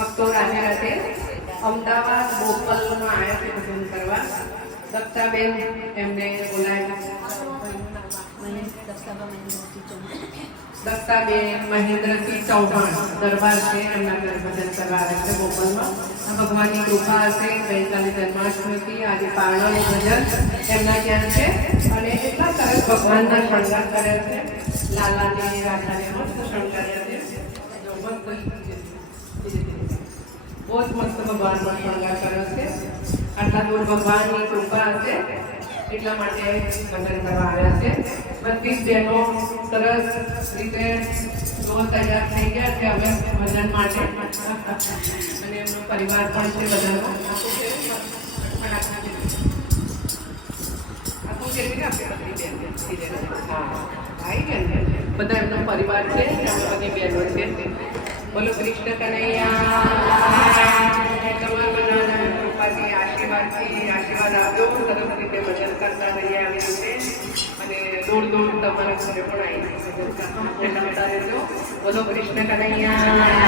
ભક્તો રાધે રાધે. અમદાવાદ બોપલમાં આવ્યા છે ભજન કરવા. દક્ષાબેન એમને બોલાવ્યા. દક્ષાબેન મહેન્દ્રસિંહ ચૌહાણ દરબાર છે, એમના ઘર ભજન કરવા આવ્યા છે બોપલમાં. ભગવાનની કૃપા હશે. ગઈકાલે જન્માષ્ટમી, આજે પારણાનું ભજન એમના ત્યાં છે અને એટલા સરસ ભગવાનના શણગાર કર્યા છે. લાલાને રાધાને મસ્ત શણગાર્યા છે. બહુ જ મસ્ત ભગવાનનો શણગાર કર્યો છે. આટલા દૂર ભગવાનની કૃપા હશે એટલા માટે ભજન કરવા આવ્યા છે. બધી જ બહેનો સરસ રીતે તૈયાર થઈ ગયા છે હવે ભજન માટે અને એમનો પરિવાર પણ છે બધાનો. બધા એમનો પરિવાર છે, બધી બહેનો છે. બોલો કૃષ્ણ કનૈયા. તમારા બધાના કૃપાથી આશીર્વાદ આપજો. સરસ રીતે ભજન કરતા રહીએ આવી રીતે અને દૂર તમારા ઘરે પણ આવી ભજન કરતા રહેજો. બોલો કૃષ્ણ કનૈયા.